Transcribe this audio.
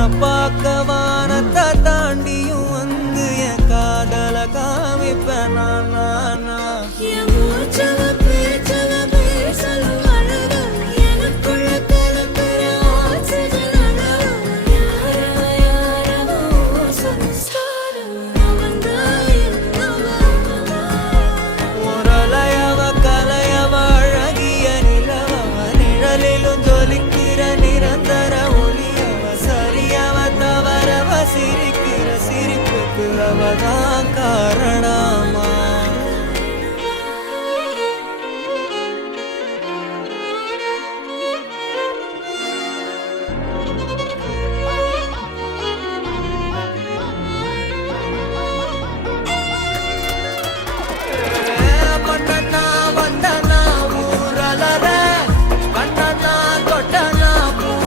உன்னை பார்க்க வானத்தை தாண்டியும் வந்து என் காதல காமிப்பேன் நான் அவதான் காரணமா